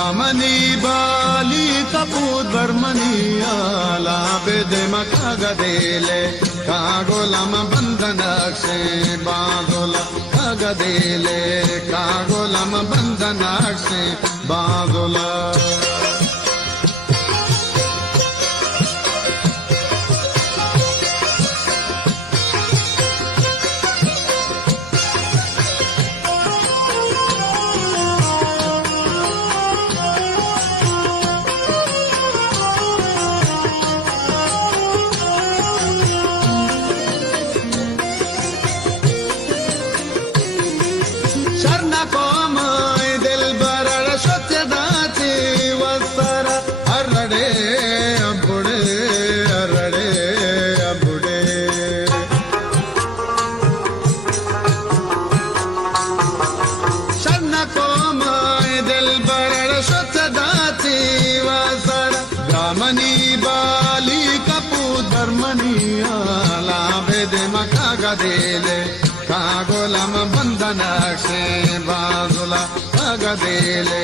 रामनी बाली कपूर बर्मनिया लाबेदे मकागदेले कागोलम बंधनाक्षे बागोला कागदेले कागोलम बंधनाक्षे बागोला रामनी बाली कपूर बर्मनिया लाबेदे मकागदेले कागोलम बंधनाक्षे बागोला कागदेले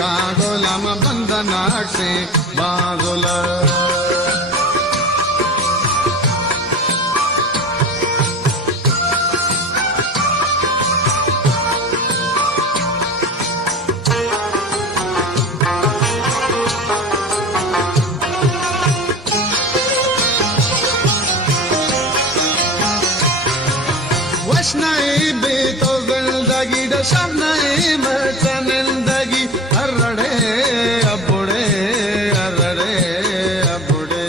कागोलम बंधनाक्षे बागोला वशनाई बेतो जिंदगी दशनाई मचनिंदगी अरड़े अबुड़े अरड़े अबुड़े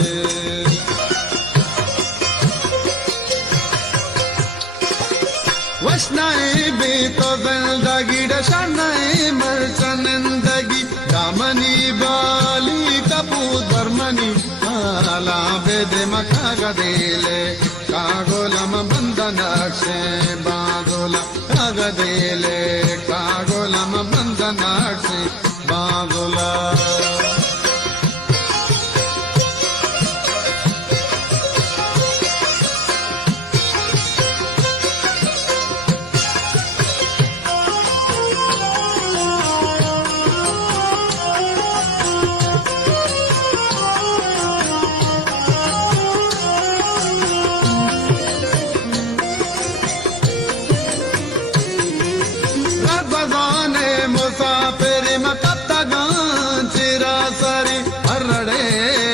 वशनाई बेतो जिंदगी दशनाई मचनिंदगी रामनी बाली कपूर बर्मनी लाबेदे मकागदेले कागोलम बंधनाक्षे बागोला कागदेले कागोलम बंधनाक्षे बागोला